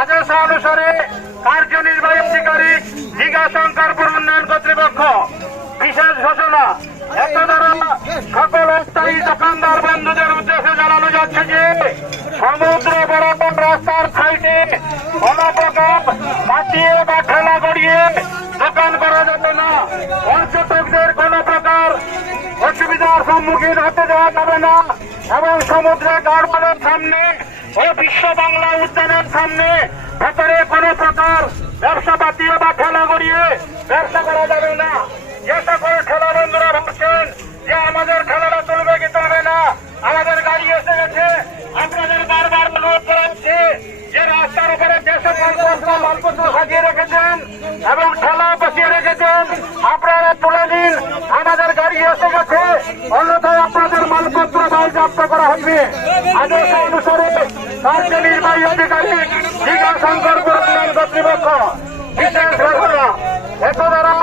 আদেশ অনুসারে কার্যনির্বাহী অধিকারী দীঘা শঙ্করপুর উন্নয়ন কর্তৃপক্ষ, বিশেষ ঘোষণা এত সকল অস্থায়ী দোকানদার বন্ধুদের উদ্দেশ্যে জানানো যাচ্ছে যে, সমুদ্র বরাবর রাস্তার সাইডে কোনো প্রকার মাটিয়ে বা ঠেলা গড়িয়ে দোকান করা যাবে না। পর্যটকদের কোনো প্রকার অসুবিধার সম্মুখীন হতে দেওয়া যাবে না। এবং সমুদ্রে গাড়বালের সামনে ও বিশ্ব বাংলা উদ্যানের সামনে ভেতরে কোনো প্রকার ব্যবসা পাতিয়ে বা খেলা গড়িয়ে ব্যবসা করা যাবে না। যে সকল ঠেলা বন্ধুরা ভাবছেন যে আমাদের খেলাটা চলবে কি চলবে না? আমাদের গাড়ি এসে গেছে। আপনাদের বারবার অনুরোধ করা হচ্ছে যে রাস্তার উপরে যে সকল মালপত্র সাজিয়ে রেখেছেন এবং ঠেলা বসিয়ে রেখেছেন, আপনারা তুলে দিন আমাদের গাড়ি এসে বাজেয়াপ্ত করা হবে আদেশ অনুসারে কার্যনির্বাহী অধিকারী দীঘা শঙ্করপুর উন্নয়ন কর্তৃপক্ষ, বিশেষ ঘোষণা এত দ্বারা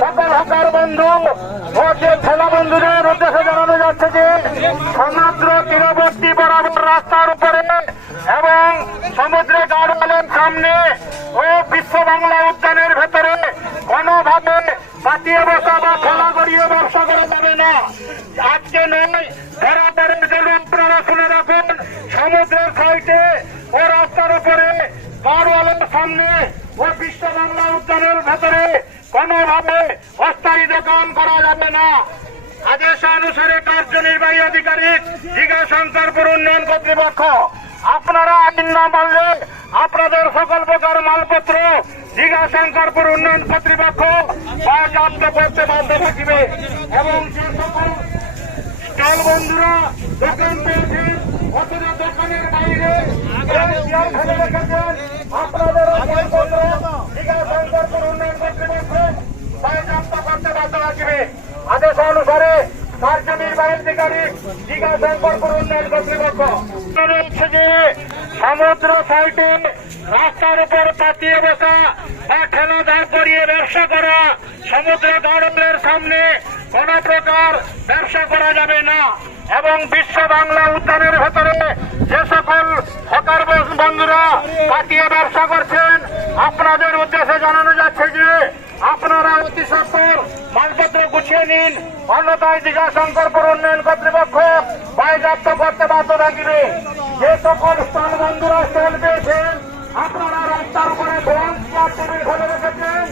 সকল বন্ধু ও যে বন্ধুদের উদ্দেশ্যে জানানো যাচ্ছে যে সমুদ্র তীরবর্তী বরাবর রাস্তার উপরে এবং সমুদ্রে গাড়ওয়ালের সামনে ও বিশ্ব বাংলা উদ্যানের ভেতরে কোনোভাবে পাতিয়ে বসা বা খেলা গড়িয়ে ব্যবসা করা যাবে না। আজকে নয় ধরা পরের জন্য আপনারা শুনে রাখুন, সমুদ্রের সাইডে ও রাস্তার উপরে গাড়ওয়ালের সামনে ও বিশ্ব বাংলা উদ্যানের ভেতরে কোনোভাবে অস্থায়ী দোকান করা যাবে না। আদেশ অনুসারে কার্যনির্বাহী আধিকারিক দীঘা শঙ্করপুর উন্নয়ন কর্তৃপক্ষ, আপনারা আইন না মানলে আপনাদের সকল প্রকার মালপত্র দীঘা শঙ্করপুর উন্নয়ন কর্তৃপক্ষ বাজেয়াপ্ত করতে বাধ্য থাকিবে। এবং যে সকল স্টল বন্ধুরা দোকান পেয়েছেন অথবা দোকানের বাইরে। ফেলে রেখেছেন। আপনাদের উন্নয়ন কর্তৃপক্ষ করতে বাধ্য থাকিবে আদেশ অনুসারে কার্যনির্বাহী আধিকারিক দীঘা শঙ্করপুর উন্নয়ন কর্তৃপক্ষ। রয়েছে যে সমুদ্র সাইডে রাস্তার উপর পাতিয়ে বসা বা ঠেলা দাঁড় করিয়ে ব্যবসা করা সমুদ্র গাড়লের সামনে কোন প্রকার ব্যবসা করা যাবে না এবং বিশ্ব বাংলা উদ্যানের ভেতরে যে সকল হকার বন্ধুরা পাতিয়ে ব্যবসা করছেন, আপনাদের উদ্দেশ্যে জানানো যাচ্ছে যে আপনারা অতি সত্তর মালপত্র গুছিয়ে নিন, অন্যথায় দীঘা শঙ্করপুর উন্নয়ন কর্তৃপক্ষ বাজেয়াপ্ত করতে বাধ্য থাকবে। যে সকল স্থান বন্ধুরা স্টল পেয়েছেন, আপনারা রাস্তার উপরে টেবিল ফেলে রেখেছেন,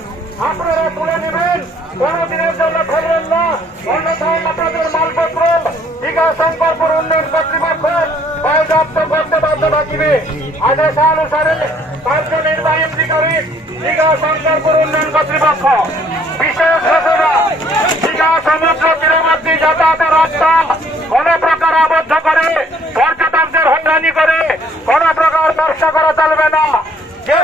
আপনারা তুলে নেবেন, কোনদিনের জন্য ফেলবেন না। অন্যথায় আপনাদের মালপত্র, দীঘা শঙ্করপুর উন্নয়ন কর্তৃপক্ষ বাজেয়াপ্ত করতে বাধ্য থাকিবে। আদেশানুসারে কার্যনির্বাহী অধিকারী দীঘা শঙ্করপুর উন্নয়ন কর্তৃপক্ষ। বিশেষ ঘোষণা, দীঘা সমুদ্র তীরবর্তী যাতায়াতের রাস্তা কোন প্রকার আবদ্ধ করে, পর্যটকদের হয়রানি করে, কোন প্রকার ব্যবসা করা চলবে না। যে